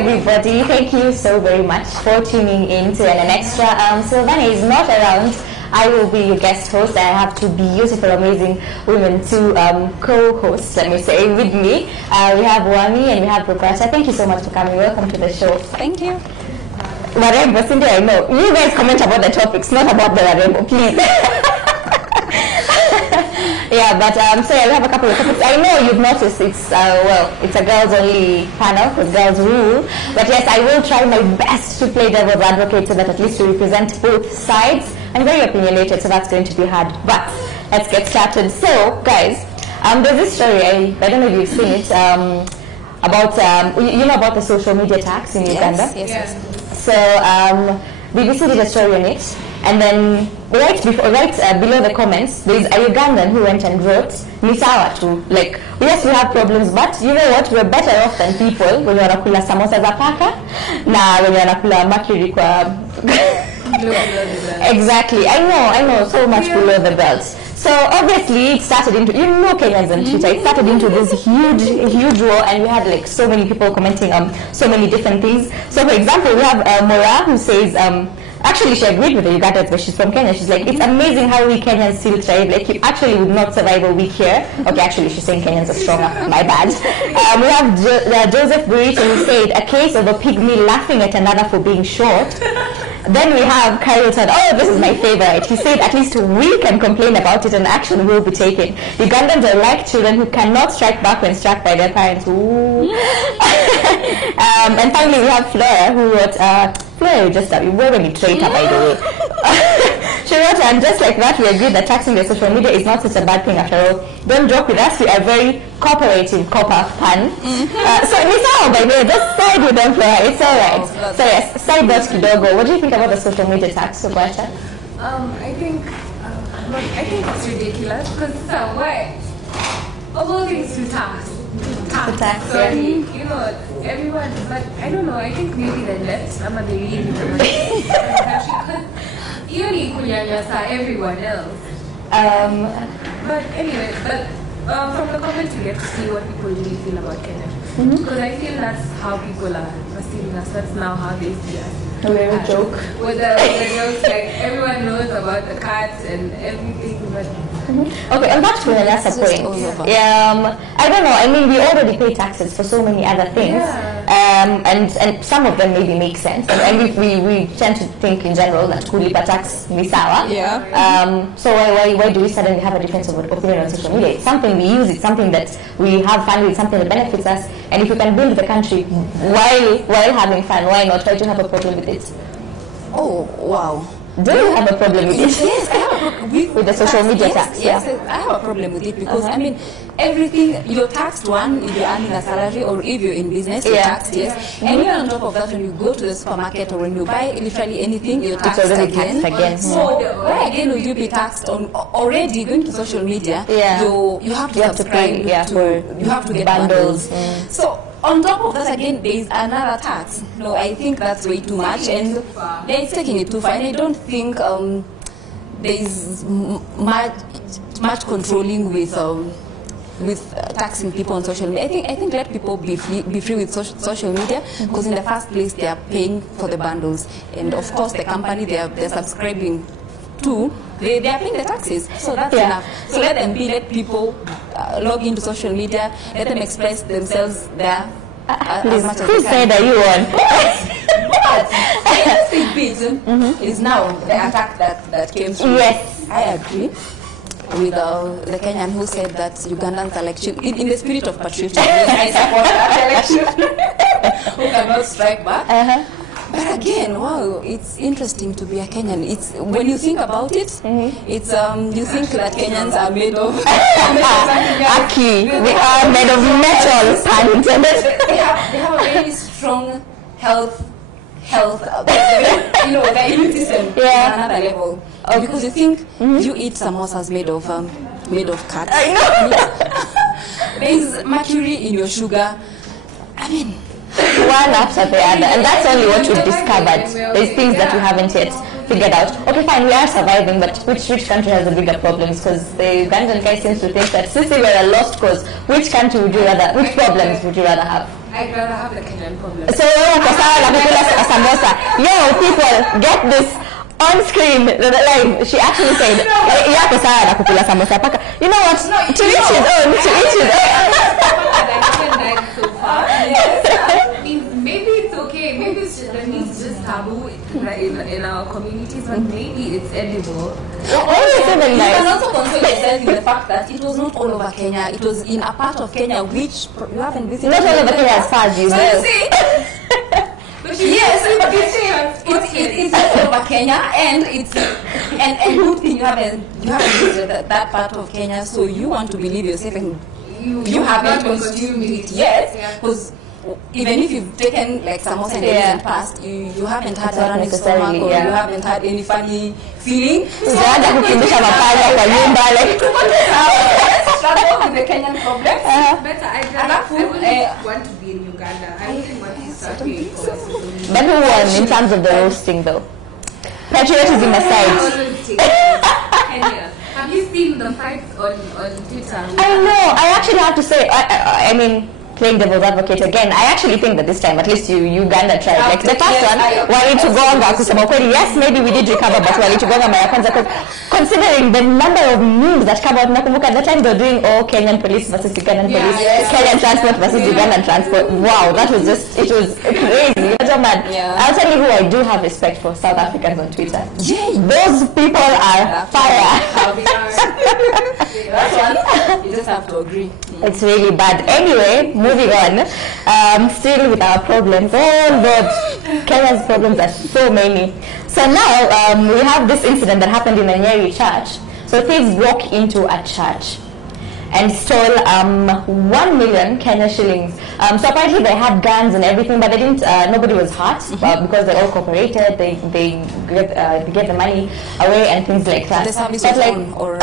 everybody. Thank you so very much for tuning in to an extra. Sylvania is not around. I will be your guest host. I have two beautiful, amazing women to co-host, let me say, with me. We have Wami and we have Roberta. Thank you so much for coming. Welcome to the show. Thank you. Warembo, Cindy, I know. You guys comment about the topics, not about the Warembo, please. Yeah, but so yeah, we have a couple of topics. I know you've noticed it's it's a girls-only panel because girls rule. But yes, I will try my best to play devil's advocate so that at least we represent both sides. I'm very opinionated, so that's going to be hard. But let's get started. So, guys, there's this story. I don't know if you've seen it about you know about the social media tax in Uganda. Yes. So BBC did a story on it. And then right below the comments, there's a Ugandan who went and wrote, Misawa too. Like, yes, we have problems, but you know what? We're better off than people when you're nakula samosa za paka, na when you're nakula mercury kwa... Exactly. I know, so much below the belt. So obviously it started into, you know, Kenyans on Twitter, it started into this huge war, and we had like so many people commenting on so many different things. So for example, we have Mora who says, actually, she agreed with the Ugandans, but she's from Kenya. She's like, it's amazing how we Kenyans still thrive. Like, you actually would not survive a week here. Okay, actually, she's saying Kenyans are stronger. My bad. We have Joseph Burito who said, a case of a pygmy laughing at another for being short. Then we have Carlton. Oh, this is my favorite. He said, at least we can complain about it and action will be taken. Ugandans are like children who cannot strike back when struck by their parents. Ooh. And finally, we have Flora who wrote, Flora, you just we're really traitor, by the way. She wrote, and just like that, we agree that taxing the social media is not such a bad thing after all. Don't joke with us, we are very cooperative, copper fan. So, Misawa, by the way, just side with them, Flora, it's alright. So, yes, side note kidogo. What do you think about the social media tax, Roberta? I think it's ridiculous because why? Of all things to tax. So, you know, everyone, but I don't know, I think maybe the left, some of the really because really kunyanyasa everyone else. But anyway, from the comments we get to see what people really feel about Kenya. Because I feel that's how people are perceiving us, that's now how they see us. A very joke. With the jokes, like everyone knows about the cats and everything, but... Okay, and back to Vanessa's point. I don't know. I mean, we already pay taxes for so many other things, and some of them maybe make sense. And we tend to think in general that kulipa tax ni sawa. So why do we suddenly have a difference of opinion on social media? It's something we use. It's something that we have fun with. Something that benefits us. And if we can build the country while having fun, why not? Why do you have a problem with it? Oh wow. Do you have a problem with it? Yes, I have a problem with the social media tax. Yes, I have a problem with it because I mean, everything you're taxed one if you're earning a salary or if you're in business, you're taxed, yes. And even on top of that, when you go to the supermarket or when you buy literally anything, you're taxed again. So why again would you be taxed on already going to social media? You have to subscribe you have to get bundles. So on top of that, again, there is another tax. No, I think that's way too much, and it's taking it too far. And I don't think there is much controlling with taxing people on social media. I think let people be free with social media, because in the first place they are paying for the bundles, and of course the company they're subscribing to, they are paying the taxes, so that's enough. So let people log into social media, let them express themselves there as much as Whose side are you on? It is now the attack that came through. Yes, I agree with the Kenyan who said that Ugandans are like children. In the spirit of patriotism, I support that election who cannot strike back. But again, wow, it's interesting to be a Kenyan. It's when you think about it, it's you think that Kenyans are made of Aki, we are made of metal. They have a very strong health, you know, the immune system on another level. Because you think you eat samosas made of cats. I know. There is mercury in your sugar. I mean, one after the other, and that's only what we've discovered. There's things that we haven't yet figured out. Okay, fine, we are surviving, but which country has the bigger problems? Because the Ugandan guy seems to think that since we were a lost cause, which country would you rather, which problems would you rather have? I'd rather have the Kenyan problem. So kwa sawa na kukula samosa. Yo, people, get this on screen. Like she actually said, yako sawa na kukula samosa paka. You know what? To each his own. To each his own. Maybe it's okay. Maybe it's just taboo in our communities, but maybe it's edible. You can also console yourself in the fact that it was not all over Kenya. It was in a part of Kenya which you haven't visited. Not all over Kenya as far as you know. Yes, it's all over Kenya, and it's and good thing you haven't visited that part of Kenya, so you want to believe yourself and you haven't consumed it yet, because even if you've taken like samosa in the recent past, you haven't had a running stomach, or you haven't had any funny feeling. So struggle with the Kenyan problems. Better, I want to be in Uganda. I don't think what is starting. But who won in terms of the roasting though? Patriotism aside. Kenya. Have you seen the fights on Twitter? I know. I actually have to say, I mean, playing devil's advocate again, I actually think that this time, at least Uganda tried. Like the first one, walitugonga kusema kweli, yes, maybe we did recover, but walitugonga mara kwanza, because considering the number of memes that come out, nakumbuka at the time they were doing Kenyan police versus Ugandan police, Kenyan transport versus Ugandan transport. Wow, that was just, it was crazy. It was mad. I'll tell you who I do have respect for, South Africans on Twitter. Those people are fire. That's one, you just have to agree. It's really bad. Anyway, moving on, still with our problems. Oh Lord, Kenya's problems are so many. So now we have this incident that happened in a Nyeri church. So thieves broke into a church and stole 1 million Kenya shillings. So apparently they had guns and everything, but they didn't. Nobody was hurt because they all cooperated. They gave the money away and things like that. The service was like, on, or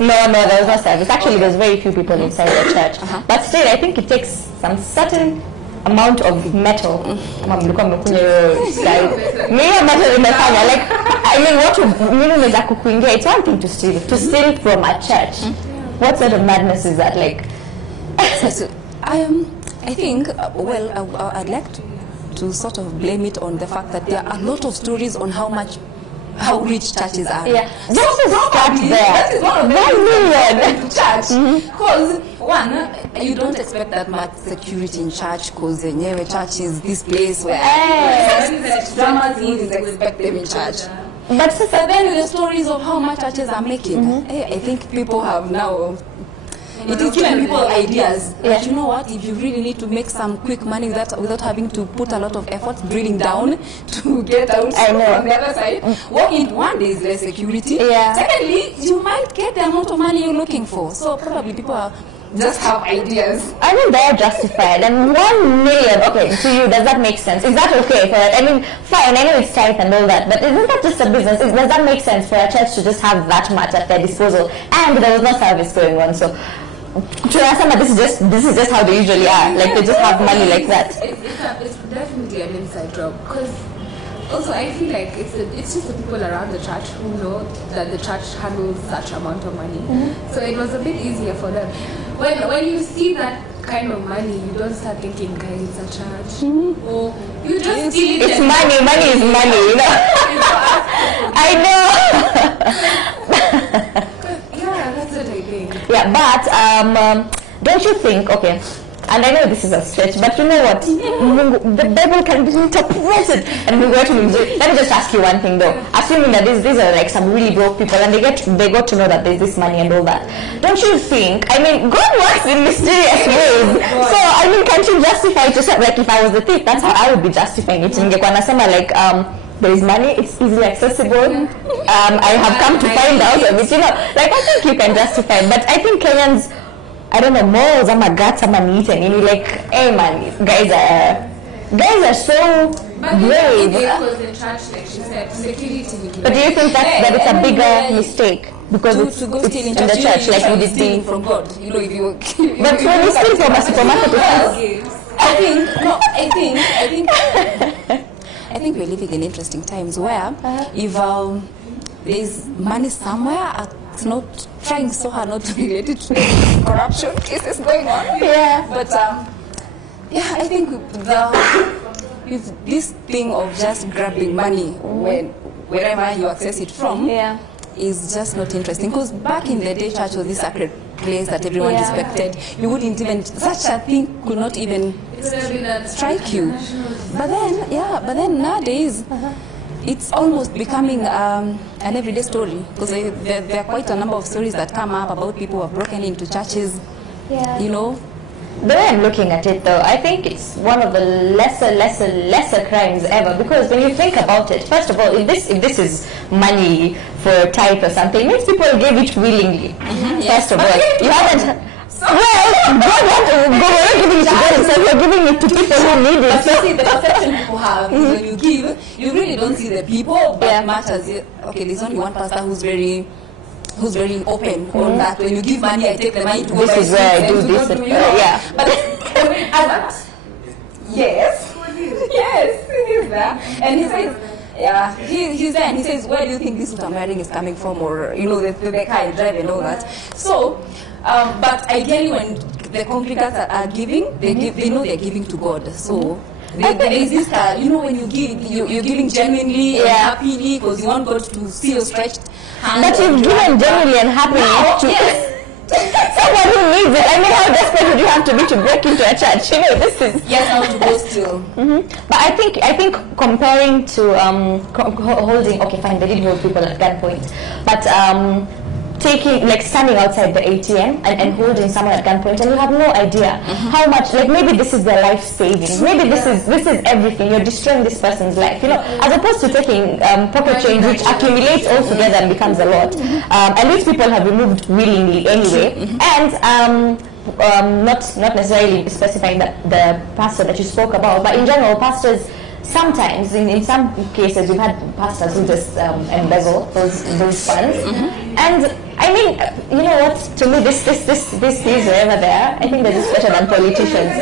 no, there was no service. Actually, there's very few people inside the church. But still, I think it takes some certain amount of metal. Like, I mean, what you it's one thing to steal from a church. What sort of madness is that? Like, I think, I'd like to sort of blame it on the fact that there are a lot of stories on how rich churches are. Just to start there. That is one of the 1 million church. Because one, you don't expect that much security in church, because the church is this place where drama scenes expect them in church. But then with the stories of how much churches are making, I think people have now. It is giving people ideas. But you know what? If you really need to make some quick money without having to put a lot of effort drilling down to get out on the other side, one day is less security. Secondly, you might get the amount of money you're looking for. So probably people just have ideas. I mean, they're justified. And 1 million, okay, to you, does that make sense? Is that okay for it? I mean, fine, I know it's tithe and all that, but isn't that just a business? Does that make sense for a church to just have that much at their disposal? And there was no service going on, so this is just how they usually are. Like, they just have money like that. It's definitely an inside job, because also I feel like it's just the people around the church who know that the church handles such amount of money. So it was a bit easier for them. When you see that kind of money, you don't start thinking, guys, it's a church. Or you just see it's money is money, you know. I know. That's what I think. Yeah, but don't you think, okay, and I know this is a stretch, but you know what? The Bible can be interpreted. And let me just ask you one thing though. Assuming that these are like some really broke people and they got to know that there's this money and all that. Don't you think, I mean, God works in mysterious ways. So, I mean, can't you justify it yourself? Like, if I was the thief, that's how I would be justifying it. Like, there is money, it's easily accessible. I have come to find out of it, you know. Like, I think you can justify it. But I think Kenyans, I don't know, malls, guts, neat, and like, hey man, guys are so brave. But do you think that it's a bigger mistake? Because it's in the church, like we did stealing from God. You know, if you but when you steal from a supermarket, I think we're living in interesting times where if there's money somewhere, it's not trying so hard not to relate it to the corruption cases going on. Yeah. But yeah, I think with this thing of just grabbing money wherever you access it from is just not interesting. Because back in the day, church was this sacred place that everyone respected. You wouldn't even, such a thing could not even strike you. But then nowadays, it's almost becoming an everyday story, because there are quite a number of stories that come up about people who have broken into churches, you know. The way I'm looking at it, though, I think it's one of the lesser crimes ever, because when you think about it, first of all, if this is money for a tithe or something, means people gave it willingly. First of all, you haven't. Well, God wants to giving it to them, so you're giving it to people who need it. But you see, the perception people have is when you give, you really don't see the people, but much as okay, there's only one pastor who's very open on that. When you give money, I take the money to go. This is where I do this. But yes, he's there, and he says. Yeah, he's there and he says, where do you think this suit I'm wearing is coming from, or, you know, the car I drive and all that. So, but ideally when the congregants are giving, they know they're giving to God. So, there is this, you know, when you give, you're giving genuinely and happily, because you want God to see your stretched hand. But you've given genuinely and happily to someone who needs it. I mean, how desperate would you have to be to break into a church? You know, this is... Yes, how to go still. But I think comparing to holding... Okay, fine, they did hold people at gunpoint. But taking, like, standing outside the ATM and holding someone at gunpoint, and you have no idea how much, like, maybe this is their life saving, maybe this is everything, you're destroying this person's life, you know, as opposed to taking pocket change, which accumulates all together and becomes a lot. And these people have removed willingly anyway, and not necessarily specifying the pastor that you spoke about, but in general, pastors sometimes, in some cases, we've had pastors who just embezzle those funds, and I mean, you know what? To me, this is wherever they are. I think they're just better than politicians.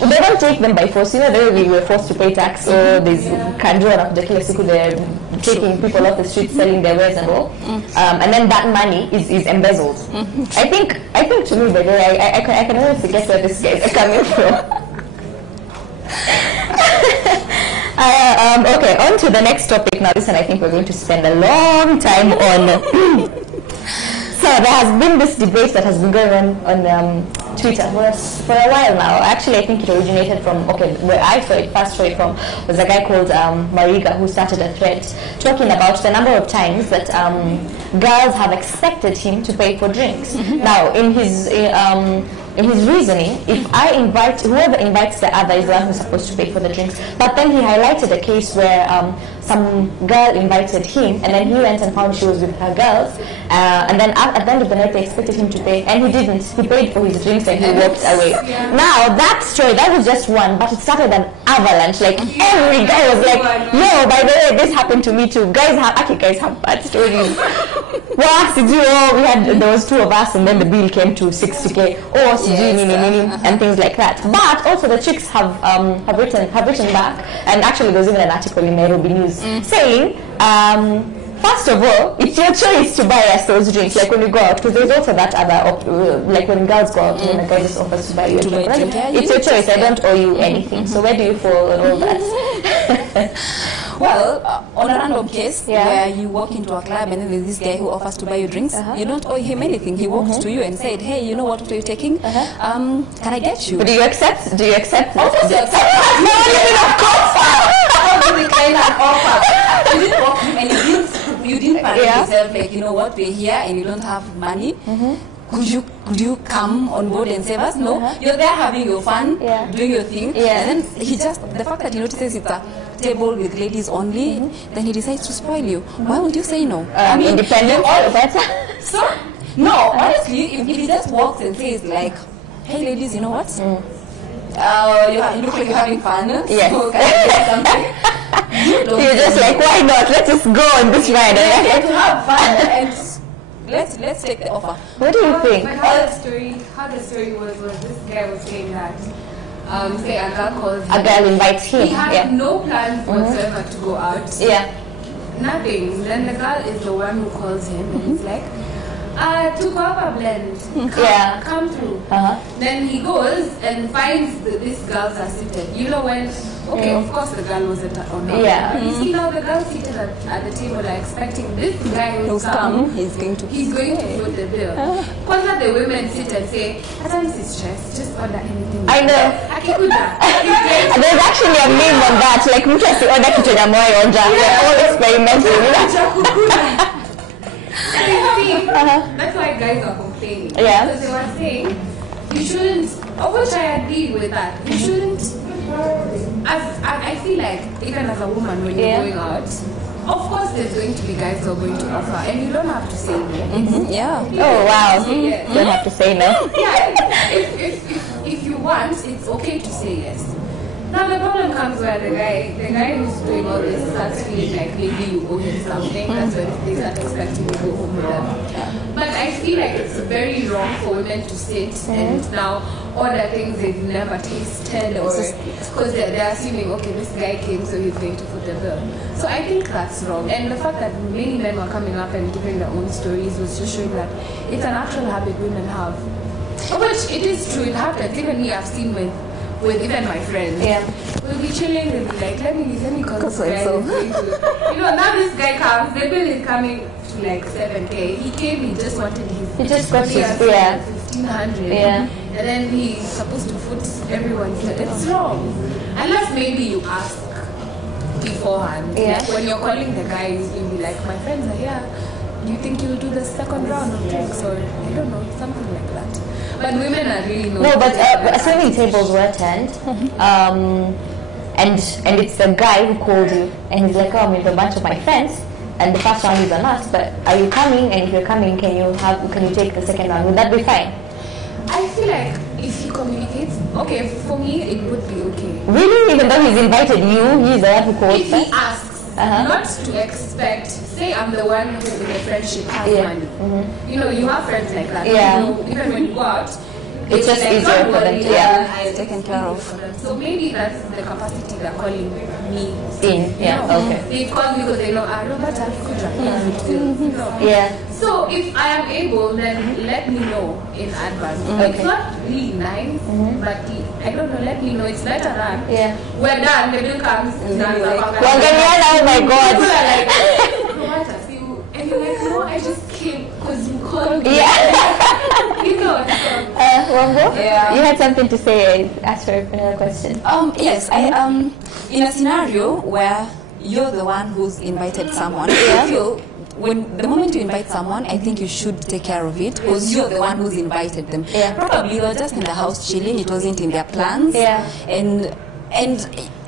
They don't take them by force. You know, the way we were forced to pay tax, or there's Kanjuan of the Kilasiku, they're taking people off the street, selling their wares and all, and then that money is embezzled. I think to me, by the way, I can always guess where this guys are coming from. Okay, on to the next topic now. This one I think we're going to spend a long time on. So there has been this debate that has been going on Twitter for a while now. Actually, I think it originated from, where I first saw it from was a guy called Mariga, who started a thread talking about the number of times that girls have expected him to pay for drinks. Now, in his reasoning, if I invite, whoever invites the other is the one who's supposed to pay for the drinks. But then he highlighted a case where some girl invited him, and then he went and found she was with her girls, and then at the end of the night they expected him to pay, and he didn't. He paid for his drinks and he walked away. Now that story, that was just one, but it started an avalanche. Like every guy was like, "Yo, by the way, this happened to me too." Guys have bad stories. Well, there was two of us, and then the bill came to 60K. And things like that. But also the chicks have written back, and actually there's even an article in Nairobi News saying, first of all, it's your choice to buy us those drinks, like when you go out, because there's also that other, like when girls go out and the guy just offers to buy you a drink, right? It's your choice, I don't owe you anything. So where do you fall on all that? Well, on a random case where you walk into a club and then there's this guy who offers to buy you drinks, you don't owe him anything. He walks to you and said, "Hey, you know what are you taking? Can I get you?" But do you accept? Of course you accept. Of course. How do we claim an offer? You didn't walk him and you didn't parade yourself like, you know what, we're here and you don't have money. Could you come on board and save us? No, you're there having your fun, doing your thing, and then the fact that he notices it's a table with ladies only, then he decides to spoil you. Why would you say no? I mean, independent or better? So, no, honestly, if he just walks and says like, "Hey ladies, you know what? You look like you're having fun. Yes. So can I get something?" You're just like, why not? Let's just go on this ride. Let's have fun and let's take the offer. What do you think? How the story was this guy was saying that say a girl calls him. A girl invites him. He had no plans whatsoever to go out. Yeah. Nothing. Then the girl is the one who calls him and he's like, to Guava Blend. Come through. Then he goes and finds these girls are seated. You know when, okay, of course the girl wasn't on her. You see now the girl seated at the table are expecting this guy who's come. He's going to foot the bill. Kwanza the women sit and say, I don't see stress, just order anything. I know. There's actually a meme on that, like we just order kitchen moyo onja. We're all experimenting. That's why guys are complaining. Because they were saying you shouldn't, which I agree with that. You shouldn't, I feel like even as a woman when you're going out, of course there's going to be guys who are going to offer and you don't have to say no. Oh wow. You don't have to say no. If you want, it's okay to say yes. Now the problem comes where the guy who's doing all this starts feeling like maybe you owe him something. That's when they start expecting you to go home with them. But I feel like it's very wrong for women to sit and now order things they've never tasted, or because they're assuming, okay, this guy came so he's going to foot the bill. So I think that's wrong. And the fact that many men were coming up and giving their own stories was just showing that it's an actual habit women have. Which it is true, it happens. Even me, I've seen with even my friends. We'll be chilling and be like, let me call this guy. You know, now this guy comes, the bill is coming to like 7K. He came, he just wanted his, he just got his, 1,500. And then he's supposed to foot everyone's bill. It's wrong. Unless maybe you ask beforehand. Like when you're calling the guys, you'll be like, my friends are here. Do you think you'll do the second round of drinks? Or, I don't know, something like that. But women are really not. No, but swimming tables were attend, and it's the guy who called you, and he's like, oh, I'm with a bunch of my friends, and the first round is on us. But are you coming? And if you're coming, can you take the second round? Would that be fine? I feel like if he communicates, okay, for me it would be okay. Really, even though he's invited you, he's the one who called. If he asks. Not to expect, say I'm the one who in a friendship has money. You know, you have friends like that. You know, even when you go out, it's just like, easier for them to I've taken care of. So maybe that's the capacity they're calling me in. Okay. They call me because they know, I know that So if I am able, then let me know in advance. It's not really nice, but I don't know, let me know. It's better than we're done, the bill comes, oh my God. People are like, and you're like, no, I just came because you called me. You know. Wambo? You had something to say. Ask for another question. Yes, in a scenario where you're the one who's invited someone, I feel the moment you invite someone, I think you should take care of it because you're the one who's invited them. Probably they were just in the house chilling, it wasn't in their plans.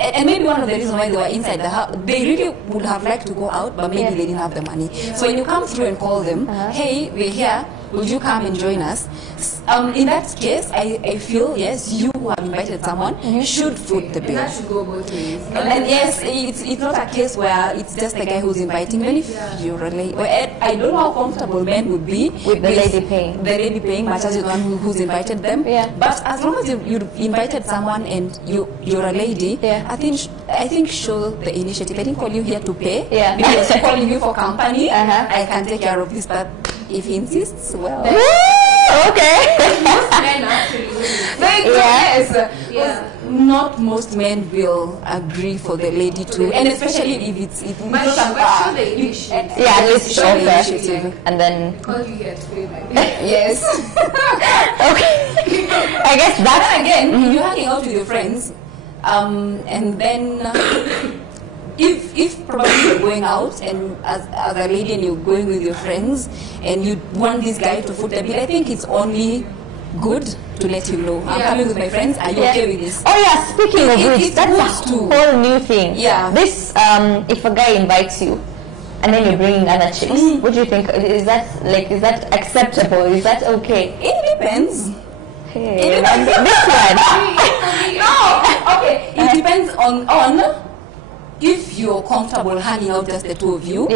And maybe one of the reasons why they were inside the house, they really would have liked to go out, but maybe they didn't have the money. So when you come through and call them, hey, we're here, would you come and join us? In that case, I feel, yes, you who have invited someone, you should foot the bill. That should go both ways. And yes, it's not a case where it's just the guy who's inviting. Even if you're really, I don't know how comfortable men would be with the lady paying. The lady paying much as the one who's invited them. But as long as you've invited someone and you're a lady, I think show the initiative. I didn't call you here to pay. Because I'm calling you for company. I can take care of this, but if he insists, well. Okay. Most men actually not most men will agree for the lady to, and especially if it's but show the initiative. At least show the initiative, and then. Call you here to pay my bill. Yes. Okay. I guess that's again. You're hanging out with your friends, and then. If probably you're going out and as a lady and you're going with your friends and you want this guy to foot the bill, I think it's only good to let him know. I'm coming with my friends. Are you okay with this? Oh yeah, speaking of which, that's a whole new thing. This, if a guy invites you and then you're bringing other chicks, what do you think? Is that acceptable? Is that okay? It depends. Hey, this one. No, okay. It depends on if you're comfortable hanging out just the two of you,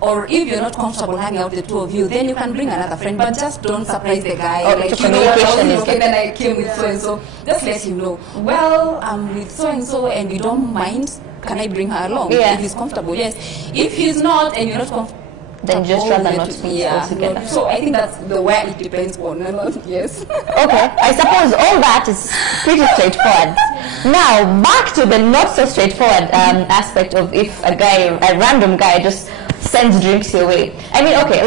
or if you're not comfortable hanging out the two of you, then you can bring another friend, but just don't surprise the guy. Like, you know what, okay, then I came with so-and-so. Just let him know, well, I'm with so-and-so and you don't mind, can I bring her along? If he's comfortable, yes. If he's not and you're not comfortable, then just rather not meet altogether. No. So I think that's the where it depends on. Yes. Okay, I suppose all that is pretty straightforward. Now, back to the not so straightforward aspect of if a random guy just sends drinks your way. I mean, okay,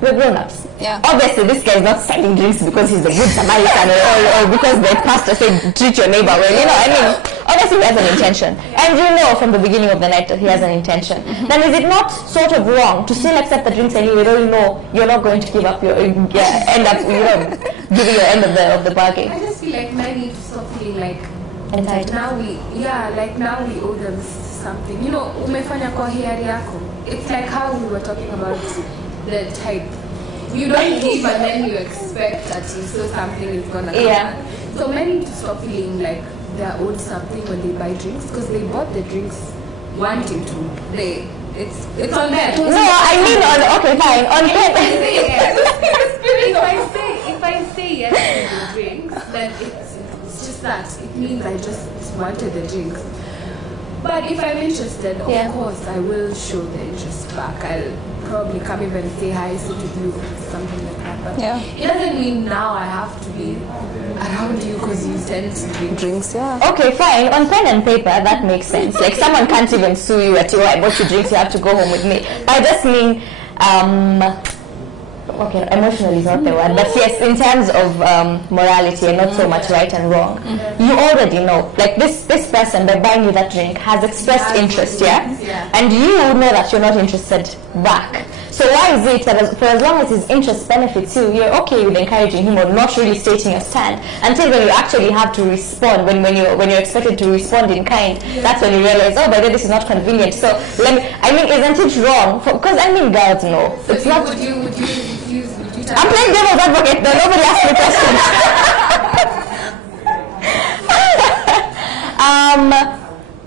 we're grown-ups. Yeah. Obviously, this guy is not sending drinks because he's a good Samaritan or because the pastor said treat your neighbor well. You know, I mean, obviously he has an intention. And you know from the beginning of the night that he has an intention. Then is it not sort of wrong to still accept the drinks anyway, though you know you're not going to give up your, end up, giving your end of the bargain? I just feel like men need to stop feeling like entitled. Now we owe them something. You know, umefanya kwa hiari yako. It's like how we were talking about the type. You don't give and then you expect that you saw something is gonna come back. So men need to stop feeling like they're owed something when they buy drinks because they bought the drinks wanting to. It's on them. No, I mean okay, fine. On if I say yes to the drinks, then it's just that. It means I just wanted the drinks. But if I'm interested, of course, I will show the interest back. I'll probably come even say hi, sit with you, something like that. But it doesn't mean now I have to be around you because you tend to drink drinks. Okay, fine. On pen and paper, that makes sense. Like someone can't even sue you at I bought you drinks, you have to go home with me. I just mean, okay, emotional is not the word, but yes, in terms of morality and not so much right and wrong, you already know, like this person by buying you that drink has expressed interest, and you know that you're not interested back. So why is it that for as long as his interest benefits you, you're okay with encouraging him or not really stating a stand until when you actually have to respond, when you're expected to respond in kind, that's when you realize, oh, by the way, this is not convenient. So isn't it wrong? Because girls know. So it's not. Would you I'm playing devil's advocate though, nobody asked me questions.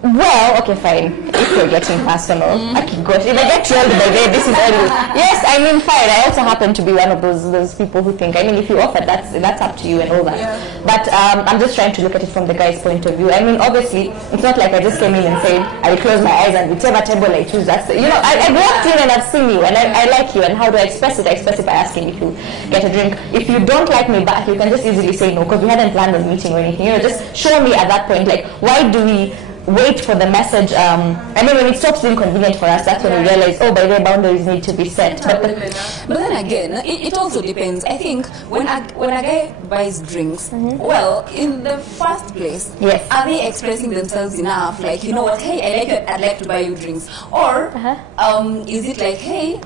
Well, okay, fine. If you're getting personal, okay, gosh, if I get trolled by the this is only. Yes, fine. I also happen to be one of those people who think, if you offer, that's up to you and all that. But I'm just trying to look at it from the guy's point of view. Obviously, it's not like I just came in and said, I will close my eyes and whichever table I choose, that's it. I've walked in and I've seen you and I like you, and how do I express it? I express it by asking if you get a drink. If you don't like me back, you can just easily say no, because we hadn't planned on meeting or anything. Just show me at that point, like, why do we wait for the message? When it stops being convenient for us, that's when we realize, oh, by the way, boundaries need to be set. But then again, it also depends. I think when a guy buys drinks, well, in the first place, are they expressing themselves enough? Like, you know what, hey, I like it, I'd like to buy you drinks. Or is it like, hey,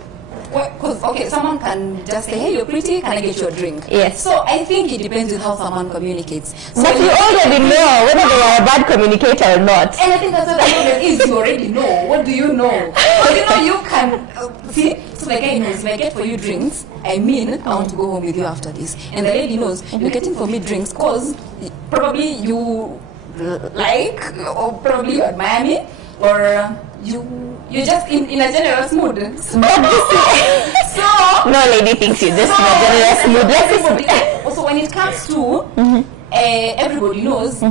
because someone can just say, hey, you're pretty, can I get you a drink? Yes. So I think it depends on how someone communicates. So but you already know whether they are a bad communicator or not. And I think that's what the problem is. You already know. What do you know? But you can see. So the guy knows, if I get for you drinks, I want to go home with you after this. And the lady knows, you're getting for me drinks because probably you like, or probably you admire me, or you're just in a generous mood. So no lady thinks you're just in a generous mood. So when it comes to everybody knows,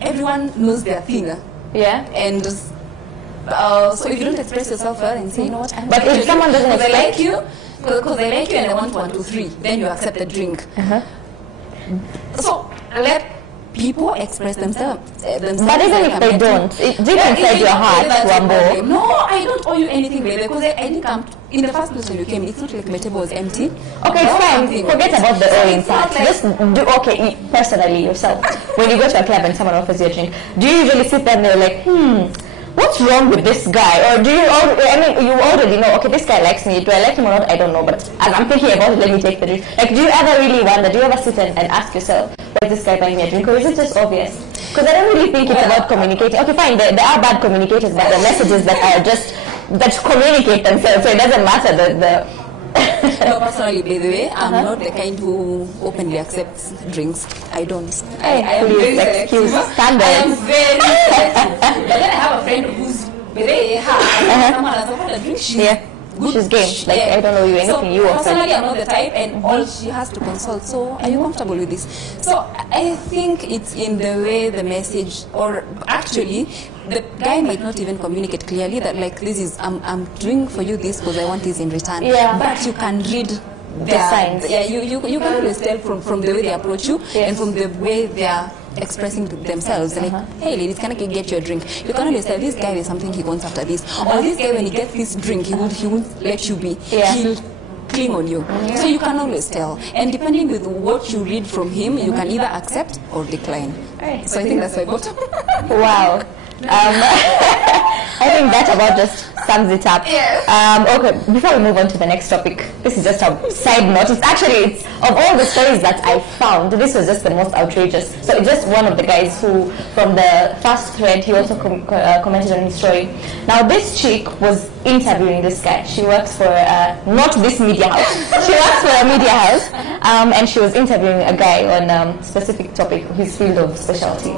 everyone knows their thing. And so if you don't express yourself well and say, you know what, but if someone doesn't because I like you, because I like you and I want 1, 2, 3, then you accept the drink. So let people express themselves. But even if they don't, deep inside your heart, Wambo. No, I don't owe you anything, baby, because I didn't come in the first place when you came. It's not like my table was empty. Okay, fine. Forget about the owing part. Just do personally yourself. When you go to a club and someone offers you a drink, do you usually sit there and they're like, what's wrong with this guy? Or do you you already know, okay, this guy likes me. Do I like him or not? I don't know. But as I'm thinking about it, let me take the drink. Like, do you ever really wonder, do you ever sit and ask yourself, why is this guy buying me a drink? Or is it just obvious? Because I don't really think it's about communicating. Okay, fine, there are bad communicators, but the messages that communicate themselves, so it doesn't matter No, personally, by the way, I'm not the kind who openly accepts drinks. I don't. I am very selective. Standard. I am very selective. But then I have a friend who's very someone has offered a drink. She's good. She's game. Like, I don't know you anything so you offer. personally, I'm not the type, and all she has to consult. So, are you comfortable with this? So, I think it's in the way the message, or actually, the guy might not even communicate clearly that like this is I'm doing for you this because I want this in return. Yeah. But you can read The signs. Yeah, you can always tell from the way they approach you and from the way they are expressing to themselves. Like, hey ladies, can I get you a drink? You can always tell this guy there's something he wants after this. Or this guy, when he gets this drink, he won't let you be. Yeah. He'll cling on you. So you can always tell. And depending with what you read from him, you can either accept or decline. So I think that's my bottom. Wow. I think that about just sums it up. Okay, before we move on to the next topic, this is just a side note. It's of all the stories that I found, this was just the most outrageous. So it's just one of the guys who, from the first thread, he also commented on his story. Now this chick was interviewing this guy. She works for not this media house. She works for a media house, and she was interviewing a guy on a specific topic, his field of specialty.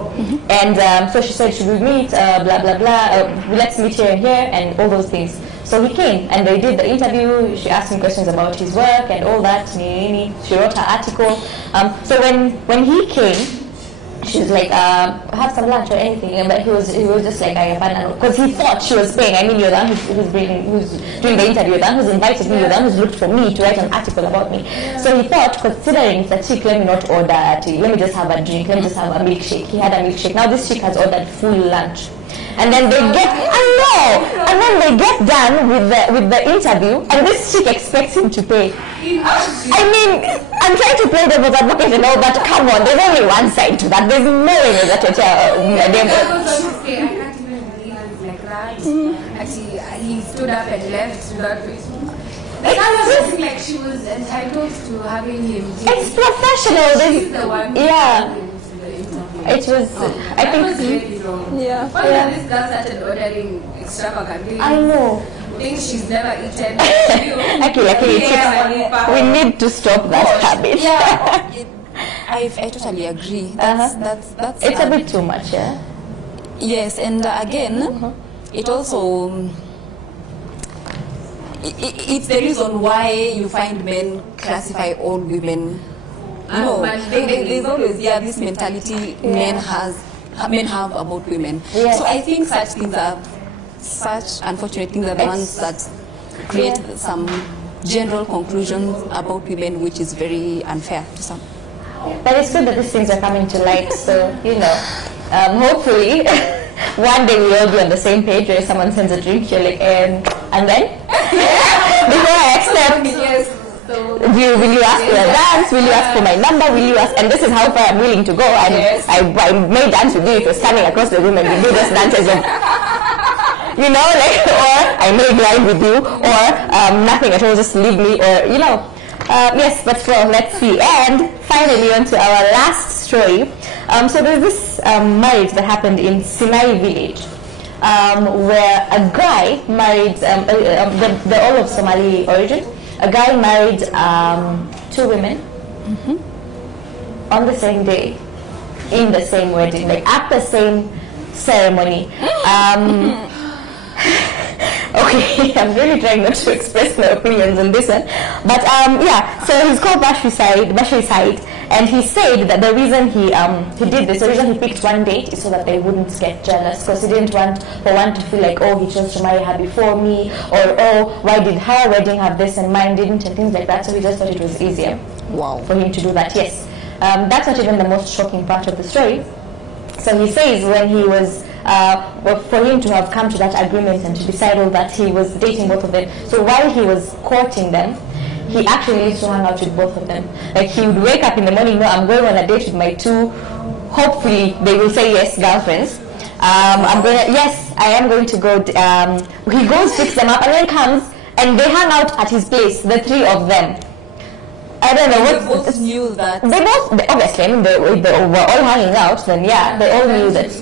And so she said, should we meet? Blah blah blah. Let's meet here and here, and all those things. So he came, and they did the interview. She asked him questions about his work and all that. She wrote her article. So when he came, she was like, have some lunch or anything. But he was just like, I abandoned, because he thought she was paying. I mean, you're the one who's doing the interview, you're the one who's invited me, you're the one who's looked for me to write an article about me. So he thought, considering it's a chick, let me not order tea, let me just have a drink, let me just have a milkshake. He had a milkshake. Now this chick has ordered full lunch. And then they get done with the interview, and this chick expects him to pay. I mean, I'm trying to play devil's advocate and all, but come on, there's only one side to that. There's no way that I can't even believe it's like that. Actually, he stood up and left without it's like she was entitled to having him. It's professional. She's the one. Yeah. It was, I think. Was really wrong. Yeah. Why did this girl started ordering extravagant things? I know. Things she's never eaten. We need to stop that habit. Yeah. I totally agree. That's it's a bit too much, yeah. Yes, and again, it also it's the reason why you find men classify all women. No, there's always this mentality men have about women. Yes. So I think such unfortunate things are the ones that create some general conclusions about women, which is very unfair to some. But it's good that these things are coming to light. So hopefully one day we'll all be on the same page where someone sends a drink, you're like, and then before I accept. Will you ask for a dance? Will you ask for my number? Will you ask? And this is how far I'm willing to go. And I may dance with you if you're standing across the room and we do those dances of, or I may grind with you, or nothing at all, just leave me, or yes. But let's see. And finally, on to our last story. So there's this marriage that happened in Sinai village. Where a guy married, they're all of Somali origin. A guy married 2 women on the same day, in the same wedding, like at the same ceremony. Okay, I'm really trying not to express my opinions on this one. But so he's called Bashir Said, and he said that the reason he did this, the reason he picked one date is so that they wouldn't get jealous, because he didn't want for one to feel like, oh, he chose to marry her before me, or oh, why did her wedding have this and mine didn't, and things like that. So he just thought it was easier for him to do that. Yes, that's not even the most shocking part of the story. So he says when he was, for him to have come to that agreement and to decide all that, he was dating both of them. So while he was courting them, he actually used to hang out with both of them. Like he would wake up in the morning, no, I'm going on a date with my 2, hopefully they will say yes, girlfriends. I am going to go, he goes, picks them up, and then comes, and they hang out at his place, the 3 of them. I don't know what. They both knew that. They obviously, I mean, they were all hanging out. Then they all knew that.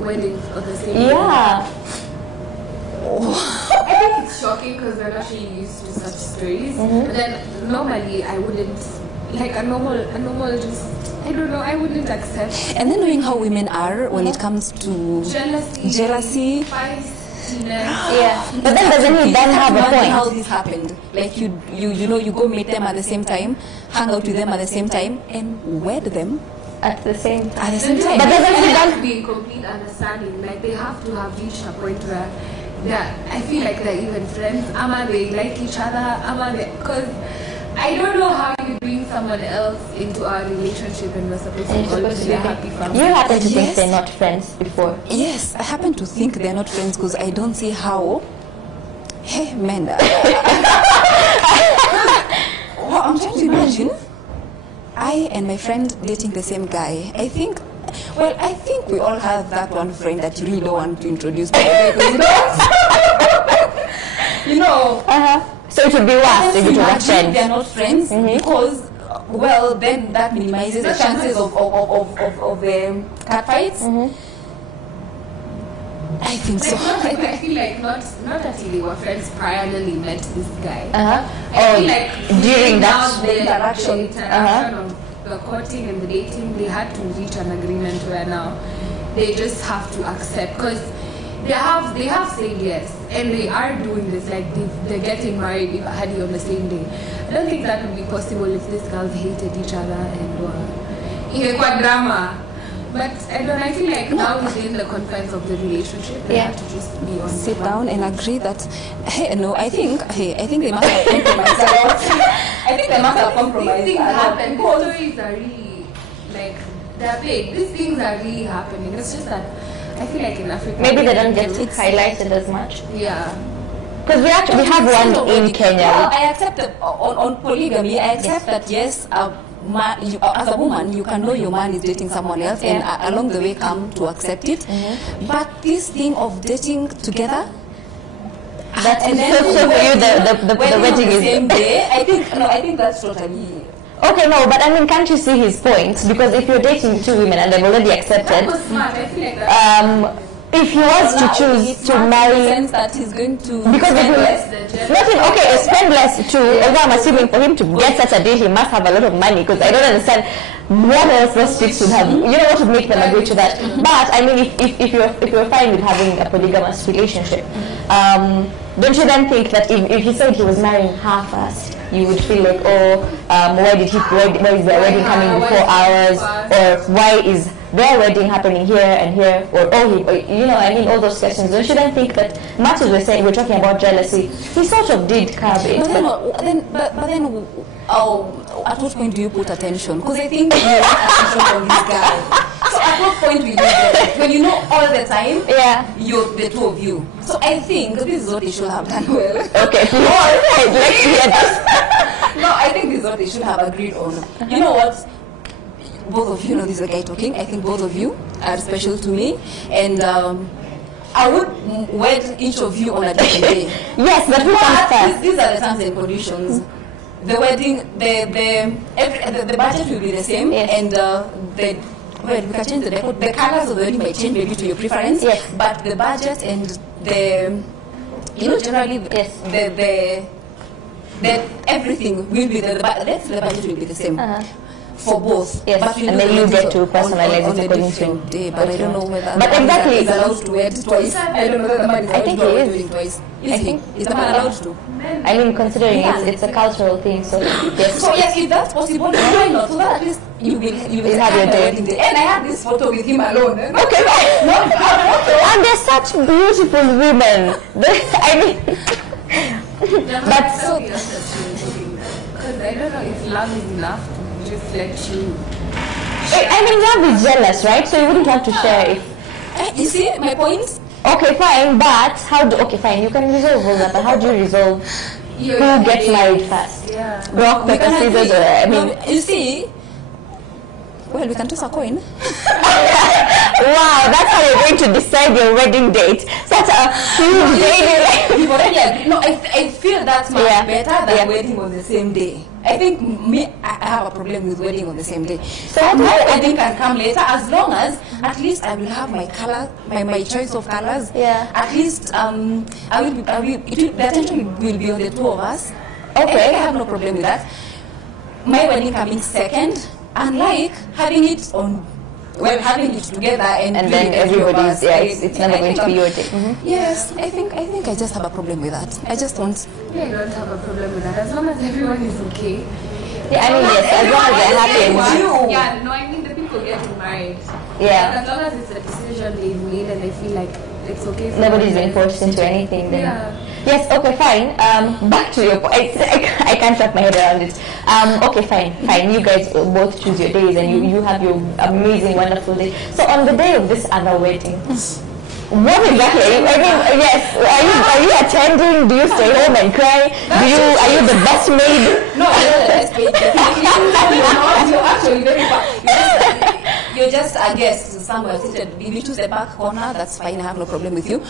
Weddings on the same Yeah. I think it's shocking because we're not really used to such stories. But then normally I wouldn't, like a normal just, I don't know, I wouldn't accept. And then knowing how women are when it comes to Jealousy. emptiness. Yeah. But then doesn't he then have a point? How this happened? Like you know, you go meet them at the same time, hang out with them at the same time, and wed them at the same time. At the same time. But doesn't he There has then? to be a complete understanding. Like they have to have reached a point where I feel like they're even friends. Ama they like each other. Ama they, because I don't know how you bring someone else into our relationship and we're supposed to all be happy from You happen to think Yes. they're not friends before. Yes, I happen to think they're not friends because I don't see how. Hey, man. Well, I'm trying to imagine I and my friend dating the same guy. I think we all have that one friend that you really don't want to introduce. Because you know. So it would be worse if it was a friend. They're not friends because, well, then that minimizes the chances of cat fights. I think so. I feel like not that they were friends prior when they met this guy. I feel like during now that the interaction. of the courting and the dating, they had to reach an agreement where now they just have to accept, because they have said yes and they are doing this, like they're getting married on the same day. I don't think that would be possible if these girls hated each other and were drama. But I feel like now within the confines of the relationship, they have to just be on Sit down and agree that, I think they must have compromised a lot. I think they must have compromised These a things lot. happen. These stories are really, like, they're big. These things are really happening. It's just that I feel like in Africa, maybe they don't get highlighted as much. Yeah. Because we have one in Kenya. Well, I accept on polygamy. I accept that yes, as a woman, you can know your man is dating someone else, and along the way come to accept it. But this thing of dating together, That's and then so for you the wedding the is same day. I think that's totally. okay. No, but I mean, can't you see his point? Because if you're dating two women and they've already That accepted, was smart. I feel like that. if he was to choose to marry, sense that he's going to because if spend he, less. not in, okay, spend less too. Although I'm assuming for him to get such a deal, he must have a lot of money. Because I don't understand what else those chicks would have. You know what would make them agree to that? But I mean, if you're fine with having a polygamous relationship, don't you then think that if he said he was marrying her first, you would feel like, why is their wedding coming before ours, or why is their wedding happening here and here, or all those questions. Don't you then think that much as we're talking about jealousy, he sort of did curb it. But then, at what point do you put attention? Because I think you want attention from this guy. So at what point will you get it? When you know all the time, you're the two of you. So I think this is what they should have done well. Okay, please. Let's hear this. No, I think this is what they should have agreed on. You know what? Both of you know this is a guy talking. I think both of you are special to me, and I would wed each of you on a different day. Yes, but who comes first? These are the terms and conditions. The wedding, the budget will be the same, and we can change the decor. The colors of the wedding might change maybe to your preference, but the budget and generally the everything will be the budget will be the same. For both, yes, but and then you get to personalize it according to. Day, but I don't know whether but exactly is allowed to wed twice. I don't know whether the man is allowed to wed twice. Is the man allowed to? I mean, considering it's a cultural thing, so yes. So yes, if that's possible, why not? So that at least you will have your wedding day. And I had this photo with him alone. Okay, fine. And they're such beautiful women. I mean, But so because I don't know if love is enough to just let you. I mean, love is jealous, right? So you wouldn't have to share if. You see my point? Okay, fine, but okay, fine, you can resolve all that, but how do you resolve who gets married first? Yeah. Rock, paper, scissors, or, I mean... No, you see, well, we can toss a coin. Wow, that's how you're going to decide your wedding date. Such a huge day. We've already agreed. No, I feel that's much better than wedding on the same day. I think I have a problem with wedding on the same day. So my wedding can come later, as long as at least I will have my color, my choice of colors. Yeah. At least the attention will be on the two of us. Okay. I have no problem with that. My wedding coming second, unlike having it on we're having it together and then everybody's, it's never going to be your day. Yes, I think I just have a problem with that. I just don't. Yeah, I don't have a problem with that as long as everyone is okay. Yeah, I mean, yes, as long as they're happy. Yeah, no, I mean the people getting married. Yeah. As long as it's a decision they've made and they feel like it's okay for Nobody's them. been forced into anything then. Yeah. Yes, okay, fine. Back to your point. I can't wrap my head around it. Okay, fine. You guys both choose your days and you have your amazing, wonderful day. So on the day of this other wedding, what exactly? I mean, yes. Are you attending? Do you stay home and cry? Are you the best maid? No, you're the best maid. You're actually very bad. You're just a guest somewhere seated. If you choose the back corner, that's fine. I have no problem with you.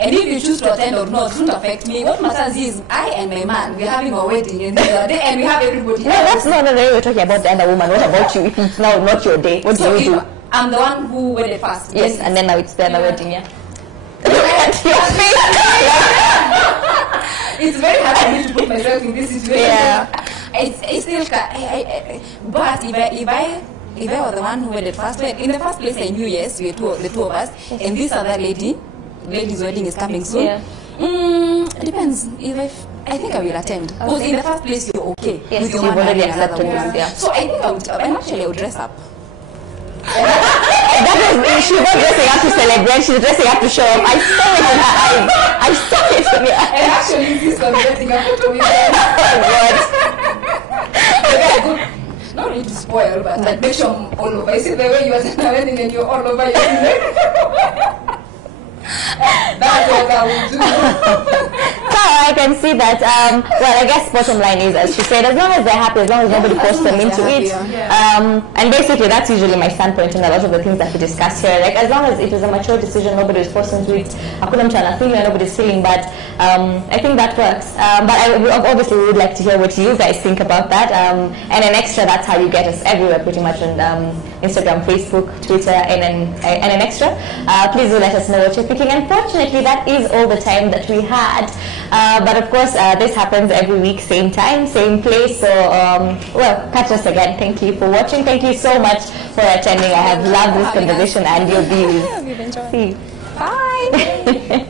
And if you choose to attend or not, it won't affect me. What matters is I and my man, we're having a wedding and the other day, and we have everybody. No, that's not the way we're talking about the other woman. What about you? If it's now not your day, what do you do? I'm the one who wedded first. Yes, and then now it's the other wedding, yeah. Look at your face. It's very hard for me to put myself in this situation. Yeah. It's still, but if I were the one who wedded first, well, in the first place I knew, yes, we were the two of us, and this other lady's wedding is coming soon. Yeah. Depends. I think I will attend. Because in the first place you're okay. Yes, with your you've man already having another accepted woman. this, yeah. So I think I would dress up. She's not dressing up to celebrate, she's dressing up to show off. I saw it in her eyes. I saw it in her eyes. And actually this was dressing up to me. Not really to spoil, but like make sure I'm all over. You see the way you are at a wedding and you're all over your that's what I would do. So I can see that, well, I guess bottom line is, as she said, as long as they're happy, as long as nobody forced them into it. And basically that's usually my standpoint in a lot of the things that we discuss here. Like, as long as it was a mature decision, nobody was forced into it, hakuna mtu anafinya, nobody's feeling bad, I think that works. But obviously we would like to hear what you guys think about that. And an extra, that's how you get us everywhere pretty much on Instagram, Facebook, Twitter, and an extra. Please do let us know what you're thinking. Unfortunately, that is all the time that we had. But of course, this happens every week, same time, same place. So, well, catch us again. Thank you for watching. Thank you so much for attending. I have loved this conversation and your views. We've enjoyed. See you. Bye.